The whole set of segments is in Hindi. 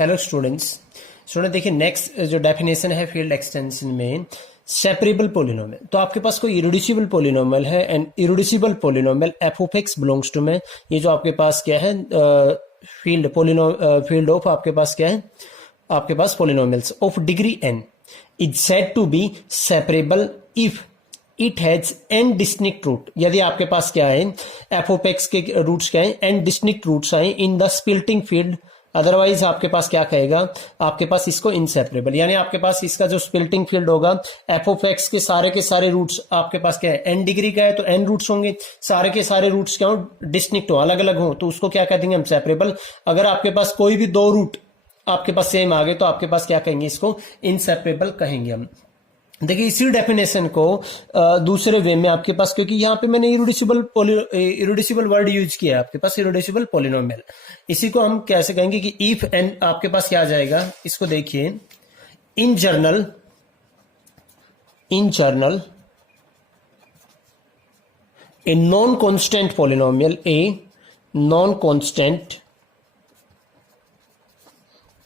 हेलो स्टूडेंट देखिए नेक्स्ट जो डेफिनेशन है फील्ड एक्सटेंशन में सेपरेबल पोलिनोमियल। तो आपके पास कोई इरेड्यूसिबल पोलिनोमियल है and irreducible polynomial f of x belongs to में ये जो आपके पास क्या है फील्ड ऑफ आपके पास क्या है आपके पास polynomials of degree n is said to be separable if it has n distinct root. यदि आपके पास क्या है एफ ऑफ एक्स के रूट्स क्या है n डिस्टिंक्ट रूट्स आए in the splitting field, otherwise आपके पास क्या कहेगा आपके पास इसको इनसेपरेबल, यानी आपके पास इसका जो स्प्लिटिंग फील्ड होगा एफ ऑफ एक्स के सारे रूट्स आपके पास क्या है n डिग्री का है तो n रूट्स होंगे, सारे के सारे रूट्स क्या हो डिस्टिंक्ट हो अलग अलग हो तो उसको क्या कह देंगे हम सेपरेबल। अगर आपके पास कोई भी दो रूट आपके पास सेम आ गए तो आपके पास क्या कहेंगे इसको इनसेपरेबल कहेंगे हम। देखिए इसी डेफिनेशन को दूसरे वे में आपके पास, क्योंकि यहाँ पे मैंने इरेड्यूसिबल वर्ड यूज किया है आपके पास इरेड्यूसिबल पोलिनोमियल, इसी को हम कैसे कहेंगे कि इफ एन आपके पास क्या आ जाएगा, इसको देखिए in general a non constant polynomial, a non constant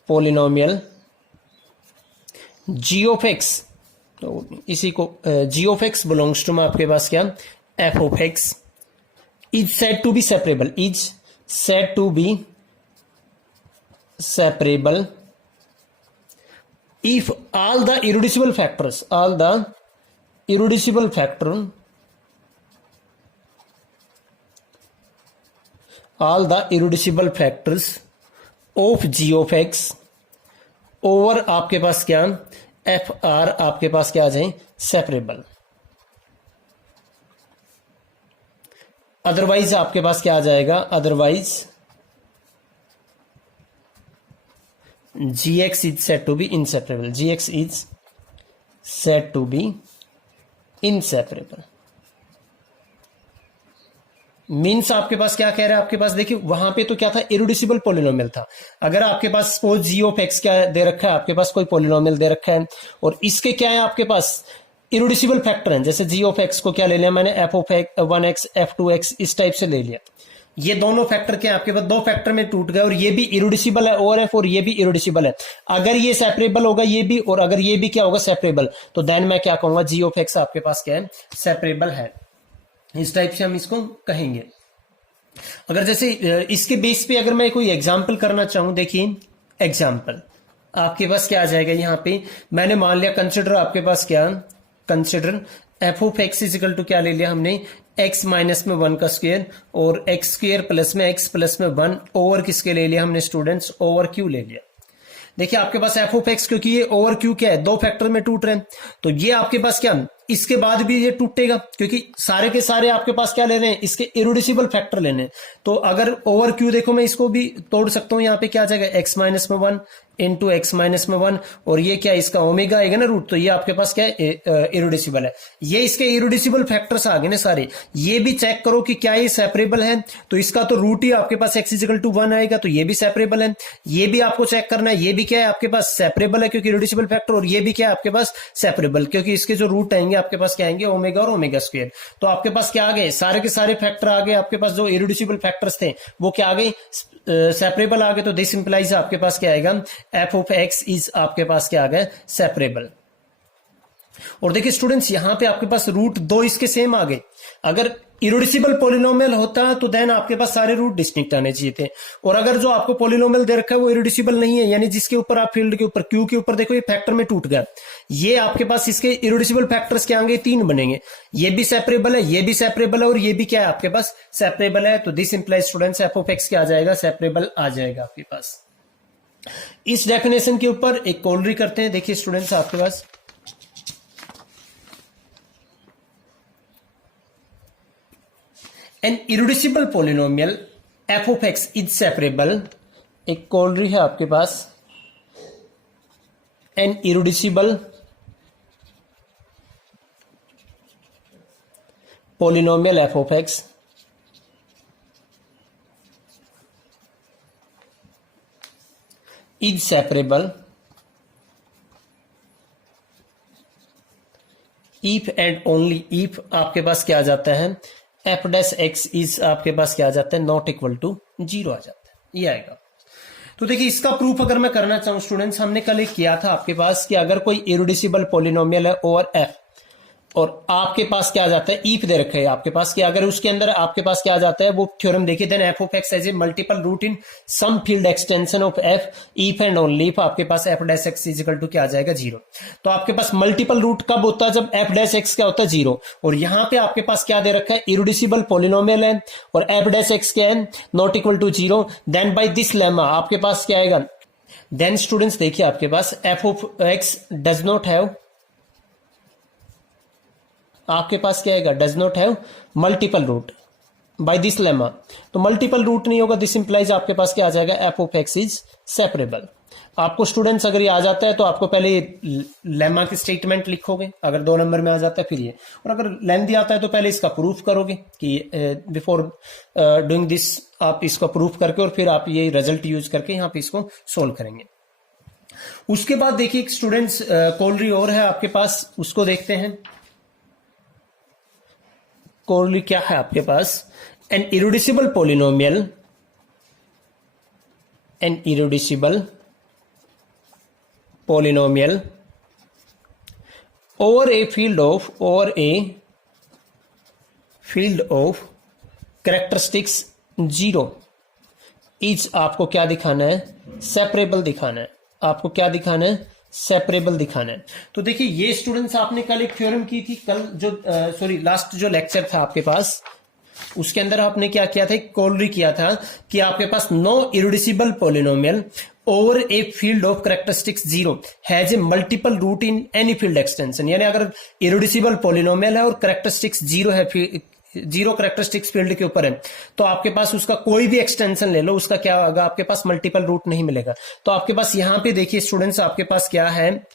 polynomial g of x, तो इसी को g of x belongs to में आपके पास क्या f of x is said to be separable, is said to be separable if all the irreducible factors of g of x over आपके पास क्या एफ आर आपके पास क्या आ जाए सेपरेबल। अदरवाइज आपके पास क्या आ जाएगा, otherwise g x is said to be inseparable, g x is said to be inseparable. Means आपके पास क्या कह रहा है, आपके पास देखिए वहां पे तो क्या था इरेड्यूसिबल पोलिनोमियल था। अगर आपके पास सपोज जी ऑफ एक्स क्या दे रखा है, आपके पास कोई पोलिनोमियल दे रखा है और इसके क्या है आपके पास इरेड्यूसिबल फैक्टर हैं, जैसे जी ऑफ एक्स को क्या ले लिया मैंने F of one x F two x इस टाइप से ले लिया। ये दोनों फैक्टर क्या है आपके पास दो फैक्टर में टूट गए और ये भी इरेड्यूसिबल है ओवर एफ और ये भी इरेड्यूसिबल है। अगर ये सेपरेबल होगा ये भी और अगर ये भी क्या होगा सेपरेबल, तो देन मैं क्या कहूंगा जी ऑफ एक्स आपके पास क्या है सेपरेबल है। इस टाइप से हम इसको कहेंगे। अगर जैसे इसके बेस पे अगर मैं कोई एग्जांपल करना चाहूं, देखिए एग्जांपल आपके पास क्या आ जाएगा, यहां पे मैंने मान लिया कंसिडर आपके पास क्या consider f of x is equal to क्या ले लिया हमने एक्स माइनस में 1 का स्क्वायर और एक्स स्क्वायर प्लस में एक्स प्लस में 1 ओवर किसके ले लिया हमने स्टूडेंट्स ओवर क्यू ले लिया। देखिए आपके पास एफ ऑफ एक्स क्योंकि ये ओवर क्यू क्या है दो फैक्टर में टूट रहे हैं तो ये आपके पास क्या इसके बाद भी ये टूटेगा क्योंकि सारे के सारे आपके पास क्या ले रहे हैं इसके इरेड्यूसिबल फैक्टर लेने हैं। तो अगर ओवर क्यू देखो मैं इसको भी तोड़ सकता हूं, यहाँ पे क्या आ जाएगा एक्स माइनस में 1 इंटू एक्स माइनस में 1 और ये क्या इसका ओमेगा आएगा ना रूट, तो ये आपके पास क्या है इरेड्यूसिबल है। ये इसके इरेड्यूसिबल फैक्टर्स आ गए ना सारे, ये भी चेक करो कि क्या ये सेपरेबल है, तो इसका तो रूट ही आपके पास एक्स इजिकल टू 1 आएगा तो ये भी सेपरेबल है। ये भी आपको चेक करना है, ये भी क्या है आपके पास सेपरेबल है क्योंकि इरेड्यूसिबल फैक्टर, और ये भी क्या है आपके पास सेपरेबल क्योंकि इसके जो रूट आएंगे आपके पास क्या आएंगे ओमेगा और ओमेगा स्क्वायर। तो आपके पास क्या आ गए सारे के सारे फैक्टर आ गए आपके पास, जो इरेड्यूसिबल फैक्टर्स थे वो क्या आ गए सेपरेबल आ गए। तो दिस इंप्लाइज आपके पास क्या आएगा एफ ऑफ एक्स इज आपके पास क्या आ गया सेपरेबल। और देखिए स्टूडेंट्स यहां पे आपके पास रूट दो इसके सेम आ गए। अगर इरेड्यूसिबल पोलिनोमियल होता तो देन आपके पास सारे रूट डिस्टिंक्ट आने चाहिए थे, और अगर जो आपको पोलिनोमियल दे रखा है वो इरेड्यूसिबल नहीं है, यानी जिसके ऊपर आप फील्ड के ऊपर क्यू के ऊपर देखो ये फैक्टर में टूट गया, ये आपके पास इसके इरेड्यूसिबल फैक्टर्स क्या आएंगे 3 बनेंगे, ये भी सेपरेबल है ये भी सेपरेबल है और ये भी क्या है आपके पास सेपरेबल है। तो this implies students F of x क्या आ जाएगा सेपरेबल आ जाएगा आपके पास। इस डेफिनेशन के ऊपर एक कॉलरी करते हैं। देखिए स्टूडेंट्स आपके पास an irreducible polynomial f of x is separable, एक कॉलरी है आपके पास an irreducible polynomial f of x is separable if and only if आपके पास क्या आ जाता है एफ डैश एक्स इज आपके पास क्या आ जाता है नॉट इक्वल टू 0 आ जाता है, ये आएगा। तो देखिए इसका प्रूफ अगर मैं करना चाहूं स्टूडेंट्स, हमने कल एक किया था आपके पास कि अगर कोई इरिड्यूसिबल पॉलिनोमियल है ओवर एफ और आपके पास क्या आ जाता है, ईफ दे रखा है आपके पास, कि अगर उसके अंदर आपके पास क्या आ जाता है वो थ्योरम देखिए, then f of x has a multiple root in some field extension of f if and only if आपके पास f dash x is equal to क्या आ जाएगा, 0। तो आपके पास मल्टीपल रूट कब होता है, जब एफ डैश एक्स क्या होता है, 0। और यहां पे आपके पास क्या दे रखा है, इरिड्यूसिबल पॉलिनोमियल है और एफ डैश एक्स क्या है, not equal to 0। Then by this lemma आपके पास क्या आएगा, देन स्टूडेंट्स देखिए आपके पास f of x does not have, आपके पास क्या आएगा, does not have multiple root by this lemma. तो मल्टीपल रूट नहीं होगा, दिस इंप्लाइज आपके पास क्या आ जाएगा, f of x is separable. आपको स्टूडेंट्स अगर ये आ जाता है तो आपको पहले लेमा की स्टेटमेंट लिखोगे, अगर 2 नंबर में आ जाता है फिर ये, और अगर लेंथी आता है तो पहले इसका प्रूफ करोगे कि बिफोर डूइंग दिस आप इसको प्रूफ करके और फिर आप ये रिजल्ट यूज करके यहाँ पे इसको सोल्व करेंगे। उसके बाद देखिए स्टूडेंट्स कोलरी और है आपके पास, उसको देखते हैं। कोरली क्या है आपके पास, an irreducible polynomial, an irreducible polynomial over a field of characteristics 0 is, आपको क्या दिखाना है, सेपरेबल दिखाना है। आपको क्या दिखाना है, सेपरेबल दिखाना है। तो देखिए ये स्टूडेंट्स आपने कल एक थ्योरम की थी, कल जो लास्ट जो लेक्चर था आपके पास, उसके अंदर आपने क्या किया था, कोलरी किया था कि आपके पास no irreducible polynomial over a field of characteristics 0 has a multiple root in any field extension. यानी अगर इरिड्यूसिबल पॉलिनोमियल है और कैरेक्टरिस्टिक्स 0 है, 0 कैरेक्टरिस्टिक्स फील्ड के ऊपर है, तो आपके पास उसका कोई भी एक्सटेंशन ले लो, उसका क्या होगा, आपके पास मल्टीपल रूट नहीं मिलेगा। तो आपके पास यहां पे देखिए स्टूडेंट्स, आपके पास क्या है,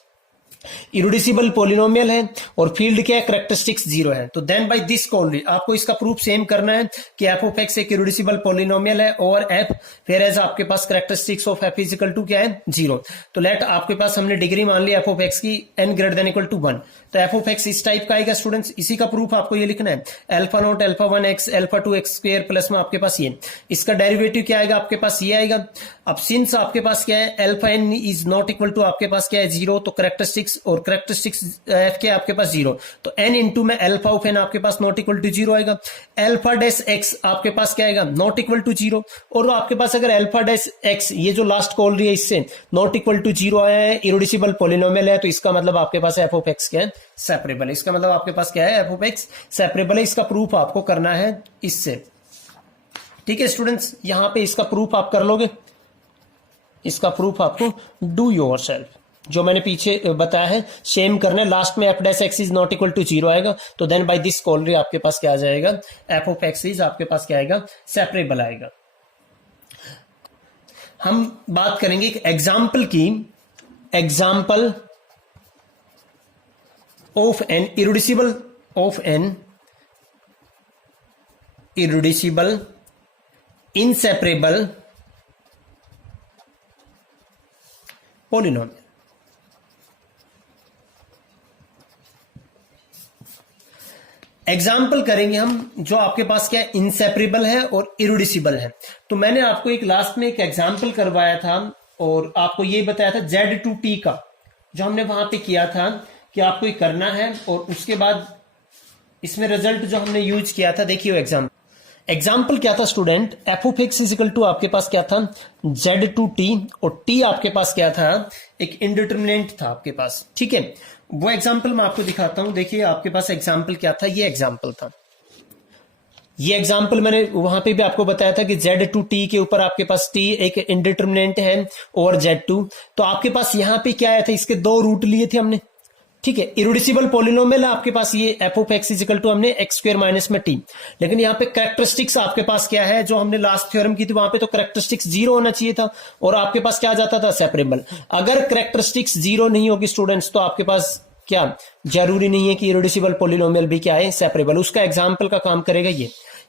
इरिड्यूसिबल पॉलिनोमियल है और फील्ड क्या है, कैरेक्टरिस्टिक्स 0 है। तो देन बाय दिस कोलरी आपको इसका प्रूफ सेम करना है कि एफ ऑफ एक्स एक इरिड्यूसिबल पॉलिनोमियल है और एफ फिर एज आपके पास characteristics of f is equal to क्या है, 0। तो लेट आपके पास हमने डिग्री मान ली एफ ऑफ एक्स की n greater than equal to 1। तो एफ ऑफ एक्स इस टाइप का आएगा स्टूडेंट्स, इसी का प्रूफ आपको ये लिखना है, alpha not alpha 1 x alpha 2 x square plus में आपके पास ये, इसका डेरिवेटिव क्या आएगा, आपके पास ये आएगा। अब सिंस आपके पास क्या है, alpha n is not equal to आपके पास क्या है, 0, तो कैरेक्टरिस्टिक्स और कैरेक्टरिस्टिक्स एफ के आपके पास 0, तो n इंटू में अल्फा ऑफ n आपके पास नॉट इक्वल टू 0 आएगा। अल्फा डैश एक्स आपके पास क्या आएगा, नॉट इक्वल टू 0, और आपके पास अगर अल्फा डैश एक्स ये जो लास्ट कॉल रही है इससे नॉट इक्वल टू 0 आया है, इरिड्यूसिबल पॉलिनोमियल है, तो इसका मतलब आपके पास एफ ऑफ एक्स क्या है, सेपरेबल है। इसका मतलब आपके पास क्या है, एफ ऑफ एक्स सेपरेबल है। इसका प्रूफ आपको करना है इससे, ठीक है स्टूडेंट्स, यहां पे इसका प्रूफ आप कर लोगे, इसका प्रूफ आपको डू योरसेल्फ, जो मैंने पीछे बताया है सेम करना है। लास्ट में f dash x is not equal to 0 आएगा, तो देन बाय दिस कोलरी आपके पास क्या आ जाएगा, एफ ऑफ एक्स इज आपके पास क्या आएगा, सेपरेबल आएगा। हम बात करेंगे एक एग्जाम्पल की, example of an irreducible inseparable polynomial. Example करेंगे हम जो आपके पास क्या है, इनसेपरेबल है और इरिड्यूसिबल है। तो मैंने आपको एक लास्ट में एक एग्जाम्पल करवाया था और आपको ये बताया था Z2T का, जो हमने वहां पे किया था कि आपको ये करना है, और उसके बाद इसमें रिजल्ट जो हमने यूज किया था, देखिए एग्जाम्पल क्या था student, f of x is equal to आपके पास क्या था, Z2T, और T आपके पास क्या था, एक इंडिटरमिनेंट था आपके पास, ठीक है। वो एग्जाम्पल मैं आपको दिखाता हूं, देखिए आपके पास एग्जाम्पल क्या था, ये एग्जाम्पल था, ये एग्जाम्पल मैंने वहां पे भी आपको बताया था कि Z2T के ऊपर आपके पास T एक इंडिटरमिनेंट है और Z2, तो आपके पास यहां पे क्या आया था, इसके 2 रूट लिए थे हमने, ठीक है। इरिड्यूसिबल पॉलिनोमियल है आपके पास ये f of x is equal to हमने एक्स स्क्वायर माइनस में टी, लेकिन यहाँ पे कैरेक्टरिस्टिक्स आपके पास क्या है, जो हमने लास्ट थ्योरम की थी वहां पे तो कैरेक्टरिस्टिक्स 0 होना चाहिए था और आपके पास क्या जाता था, सेपरेबल। अगर कैरेक्टरिस्टिक्स 0 नहीं होगी स्टूडेंट्स, तो आपके पास क्या जरूरी नहीं है कि इरिड्यूसिबल पॉलिनोमियल भी क्या है, सेपरेबल। उसका एग्जाम्पल का काम करेगा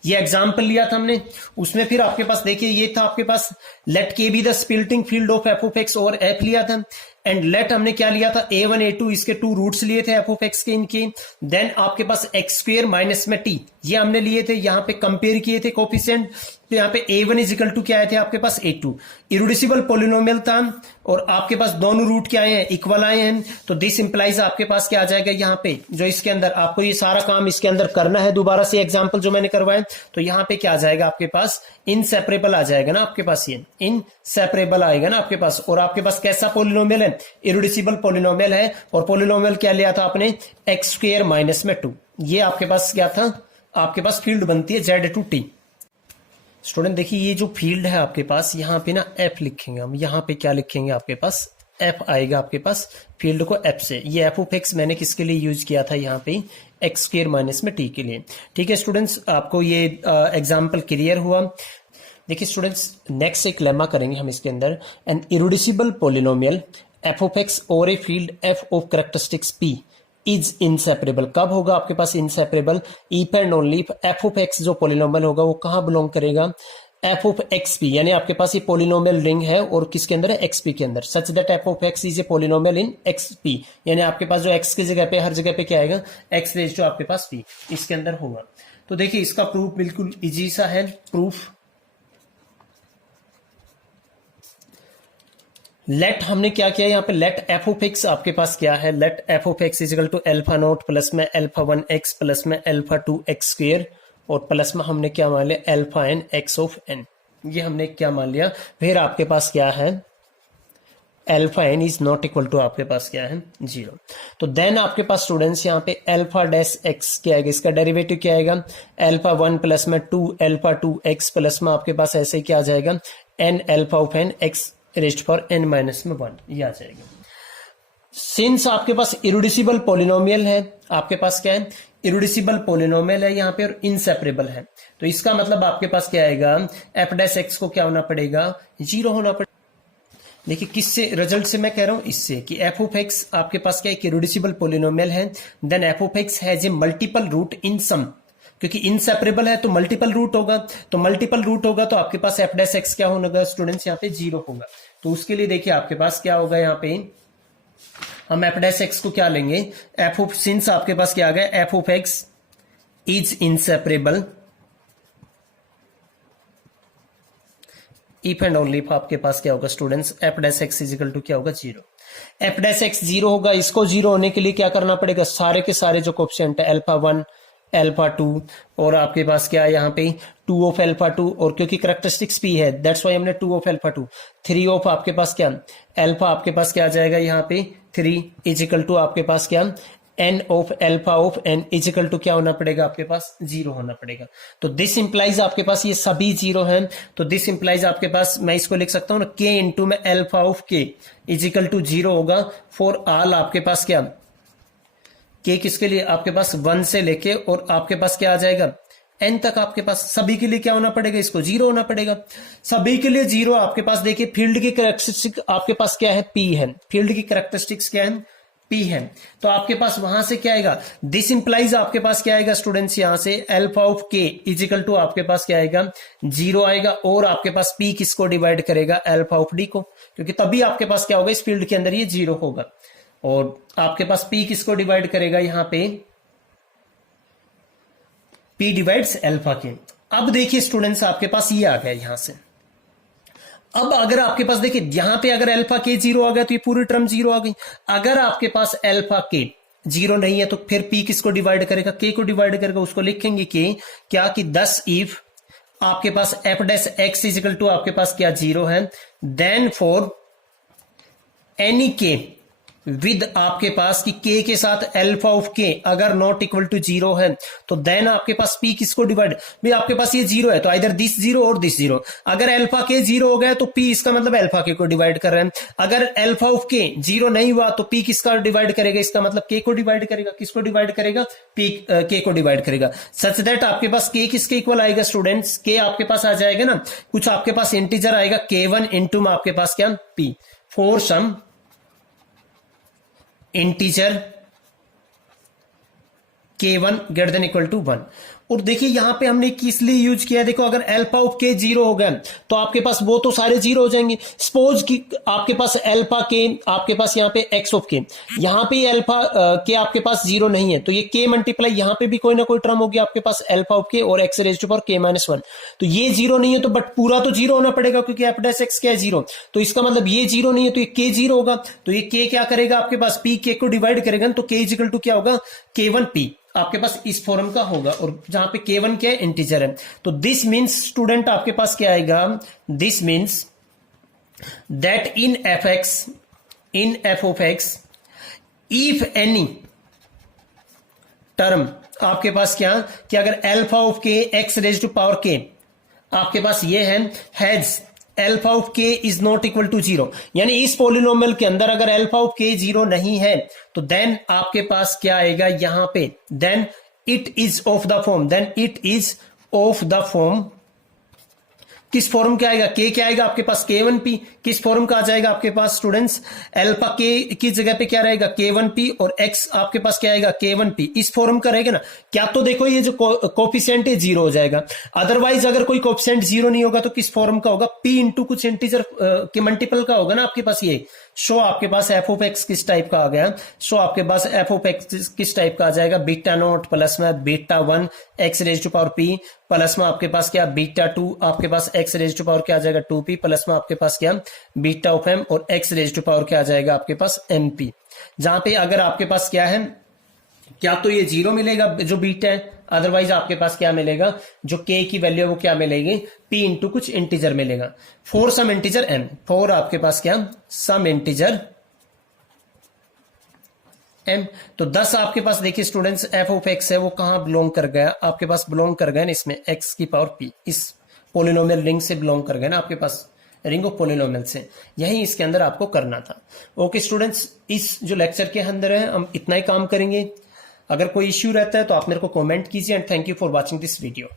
ये एग्जाम्पल लिया था हमने, उसमें फिर आपके पास देखिए ये था आपके पास लेट के be the splitting field of F of x और एफ लिया था, एंड लेट हमने क्या लिया था, a1 a2 इसके 2 रूट्स लिए थे एफ ऑफ एक्स के इनके, देन आपके पास एक्स स्क्वेयर माइनस में टी ये हमने लिए थे, यहां पे कंपेयर किए थे कोफिशिएंट, तो यहाँ पे a1 इज इक्वल टू क्या आए थे आपके पास a2, इरोड्यूसिबल पोलिनोमियल था और आपके पास दोनों रूट क्या आए हैं, इक्वल आए हैं, तो दिस इंप्लाइज आपके पास क्या आ जाएगा यहाँ पे, जो इसके अंदर आपको ये सारा काम इसके अंदर करना है, दोबारा से एग्जांपल जो मैंने करवाया, तो यहाँ पे क्या आ जाएगा आपके पास, इनसेपरेबल आ जाएगा ना आपके पास, ये इनसेपरेबल आएगा ना आपके पास, और आपके पास कैसा पोलिनोमियल है, इरोड्यूसिबल पोलिनोमियल है, और पोलिनोमियल क्या लिया था आपने, एक्स स्क्वेयर माइनस में 2, ये आपके पास क्या था, आपके पास फील्ड बनती है z2t। स्टूडेंट देखिए ये जो फील्ड है आपके पास, यहाँ पे ना f लिखेंगे हम, यहाँ पे क्या लिखेंगे आपके पास, f आएगा आपके पास, फील्ड को f से, ये f ऑफ x मैंने किसके लिए यूज किया था यहाँ पे, एक्स स्क्वेयर माइनस में t के लिए। ठीक है स्टूडेंट्स, आपको ये एग्जाम्पल क्लियर हुआ। देखिए स्टूडेंट्स नेक्स्ट एक लेमा करेंगे हम इसके अंदर, an irreducible polynomial f of x और a field f of characteristics p is inseparable, कब होगा आपके पास inseparable, if and only if f of x जो पोलिनोमियल होगा वो कहां बिलोंग करेगा, एफ ऑफ एक्स पी, यानी आपके पास ये पोलिनोमियल रिंग है और किसके अंदर है, एक्स पी के अंदर, such that F of x is a polynomial in x P, यानी आपके पास जो एक्स की जगह पे हर जगह पे क्या आएगा, एक्स रेज जो आपके पास पी इसके अंदर होगा। तो देखिए इसका प्रूफ बिल्कुल इजी सा है, प्रूफ लेट हमने क्या किया यहाँ पे, लेट एफ ऑफ एक्स आपके पास क्या है, let f of x is equal to alpha naught plus में अल्फा 1 एक्स प्लस में अल्फा 2 एक्स स्क्वेयर, और प्लस में हमने क्या मान लिया, alpha n x of n, ये हमने क्या मान लिया। फिर आपके पास क्या है, alpha n is not equal to आपके पास क्या है 0। तो देन आपके पास स्टूडेंट्स यहाँ पे अल्फा डैश एक्स क्या आएगा, इसका डेरिवेटिव क्या आएगा, अल्फा 1 प्लस में 2 अल्फा 2 एक्स प्लस में आपके पास ऐसे ही क्या आ जाएगा, n alpha of n x raised for n minus में 1, ये आ जाएगा। सिंस आपके पास इरोड्यूसिबल पोलिनोमियल है, आपके पास क्या है, इरोड्यूसिबल पोलिनोमियल है यहाँ पे और इनसेपरेबल है, तो इसका मतलब आपके पास क्या आएगा, एफ डैश एक्स को क्या होना पड़ेगा, 0 होना पड़ेगा। देखिए किससे रिजल्ट से मैं कह रहा हूं, इससे कि एफ ऑफ एक्स आपके पास क्या है, इरोड्यूसिबल पोलिनोमियल है, then f of x has a multiple root in some, क्योंकि इनसेपरेबल है तो मल्टीपल रूट होगा, तो मल्टीपल रूट होगा तो आपके पास एफ डैश एक्स क्या होगा स्टूडेंट्स, यहाँ पे 0 होगा। तो उसके लिए देखिए आपके पास क्या होगा, यहाँ पे हम एफ डैश एक्स को क्या लेंगे, एफ ऑफ, सिंस आपके पास क्या आ गया, f of x is inseparable if and only if आपके पास क्या होगा students, f dash x is equal to क्या होगा 0। एफ डैश एक्स 0 होगा, इसको 0 होने के लिए क्या करना पड़ेगा, सारे के सारे जो कोएफिशिएंट है अल्फा 1 अल्फा 2 और आपके पास क्या है यहाँ पे 2 ऑफ अल्फा 2, और क्योंकि कैरेक्टरिस्टिक्स पी है दैट्स वाई हमने 2 ऑफ अल्फा 2, 3 ऑफ आपके पास क्या अल्फा, आपके पास क्या आ जाएगा यहाँ पे 3 इजिकल टू आपके पास क्या n of alpha of n is equal to क्या होना पड़ेगा, आपके पास 0 होना पड़ेगा। तो दिस इंप्लाइज आपके पास ये सभी 0 हैं, तो दिस इंप्लाइज आपके पास मैं इसको लिख सकता हूँ ना, k इंटू में alpha of k is equal to 0 होगा फॉर ऑल आपके पास क्या, k किसके लिए, आपके पास 1 से लेके और आपके पास क्या आ जाएगा n तक, आपके पास सभी के लिए क्या होना पड़ेगा, इसको 0 होना पड़ेगा, सभी के लिए 0। आपके पास देखिए फील्ड की कैरेक्टरिस्टिक आपके पास क्या है, p है, फील्ड की कैरेक्टरिस्टिक्स क्या है, p है, तो आपके पास वहां से क्या आएगा, दिस इंप्लाइज आपके पास क्या आएगा स्टूडेंट्स, यहां से alpha of k is equal to आपके पास क्या आएगा 0 आएगा, और आपके पास p किसको डिवाइड करेगा, अल्फा ऑफ d को, क्योंकि तभी आपके पास क्या होगा, इस फील्ड के अंदर ये 0 होगा, और आपके पास p किसको डिवाइड करेगा, यहां पे p डिवाइड्स अल्फा के। अब देखिए स्टूडेंट्स आपके पास ये आ गया यहां से, अब अगर आपके पास देखिए यहां पे अगर अल्फा के 0 आ गया तो ये पूरी टर्म 0 आ गई, अगर आपके पास अल्फा के 0 नहीं है तो फिर p किसको डिवाइड करेगा, k को डिवाइड करेगा, उसको लिखेंगे कि क्या कि 10 इफ आपके पास f dash x is equal to आपके पास क्या 0 है, then for any k with आपके पास कि k के साथ अल्फा ऑफ k अगर नॉट इक्वल टू 0 है, तो देन आपके पास p किसको डिवाइड, भाई आपके पास ये 0 है तो इधर दिस 0 और दिस 0, अगर अल्फा k 0 हो गया तो p इसका मतलब अल्फा k को डिवाइड कर रहे हैं, अगर अल्फा ऑफ k 0 नहीं हुआ तो p किसका डिवाइड करेगा, इसका मतलब k को डिवाइड करेगा, किसको डिवाइड करेगा, p k को डिवाइड करेगा, सच दैट आपके पास k किसके इक्वल आएगा स्टूडेंट्स, k आपके पास आ जाएगा ना, कुछ आपके पास इंटीजर आएगा k1 इंटू में आपके पास क्या p, for some integer k1 greater than equal to 1, और देखिए यहां पे हमने किस लिए यूज किया, देखो अगर अल्फा ऑफ के जीरो हो गया तो आपके पास वो तो सारे जीरो हो जाएंगे। सपोज कि आपके पास अल्फा के, आपके पास यहाँ पे एक्स ऑफ के, यहाँ पे अल्फा के आपके पास जीरो नहीं है, तो ये के मल्टीप्लाई यहाँ पे भी कोई ना कोई टर्म होगी आपके पास अल्फा ऑफ के और एक्स रेज टू पावर के माइनस वन, तो ये जीरो नहीं है, तो बट पूरा तो जीरो होना पड़ेगा क्योंकि एफ डैश एक्स क्या है जीरो, तो इसका मतलब ये जीरो नहीं है, तो ये के जीरो होगा, तो ये के क्या करेगा आपके पास पी के को डिवाइड करेगा, तो के इजिकल टू क्या होगा के वन पी आपके पास इस फॉर्म का होगा, और जहां पे k1 क्या है इंटीजर है, तो दिस मीन्स स्टूडेंट आपके पास क्या आएगा, this means that in f of x if any term आपके पास क्या कि अगर alpha of k x raise to power k आपके पास ये है has alpha of k is not equal to zero, यानी इस पोलिनोमियल के अंदर अगर अल्फा ऑफ के जीरो नहीं है तो देन आपके पास क्या आएगा यहां पे, then it is of the form, then it is of the form, किस फॉर्म क्या आएगा, के क्या आएगा आपके पास k1p, किस फॉर्म का आ जाएगा आपके पास स्टूडेंट्स, अल्फा के की जगह पे क्या रहेगा k1p और x आपके पास क्या आएगा k1p, इस फॉर्म का रहेगा ना, क्या तो देखो ये जो कोफिशिएंट है जीरो हो जाएगा, अदरवाइज अगर कोई कोफिशिएंट जीरो नहीं होगा तो किस फॉर्म का होगा, p इंटू कुछ इंटीजर के मल्टीपल का होगा ना आपके पास ये, शो आपके पास एफ ऑफ एक्स किस टाइप का आ गया, शो आपके पास एफ ऑफ एक्स किस टाइप का आ जाएगा, बीटा नोट प्लस में beta one x raise to power p plus में आपके पास क्या बीटा टू आपके पास एक्स रेज टू पावर क्या आ जाएगा 2p प्लस में आपके पास क्या बीटा ऑफ एम और एक्स रेज टू पावर क्या आ जाएगा आपके पास mp, जहां पे अगर आपके पास क्या है क्या तो ये जीरो मिलेगा जो बीटा है, अदरवाइज आपके पास क्या मिलेगा जो k की वैल्यू है वो क्या मिलेगी p इंटू कुछ इंटीजर मिलेगा, for some integer m, for आपके पास क्या सम इंटीजर m, तो 10 आपके पास देखिए स्टूडेंट्स f ऑफ x है वो कहां बिलोंग कर गया आपके पास, बिलोंग कर गया ना इसमें x की पावर p, इस पोलिनोमियल रिंग से बिलोंग कर गया ना आपके पास, रिंग ऑफ पोलिनोमियल से, यही इसके अंदर आपको करना था। ओके स्टूडेंट्स, इस जो लेक्चर के अंदर है हम इतना ही काम करेंगे, अगर कोई इश्यू रहता है तो आप मेरे को कमेंट कीजिए, and thank you for watching this video.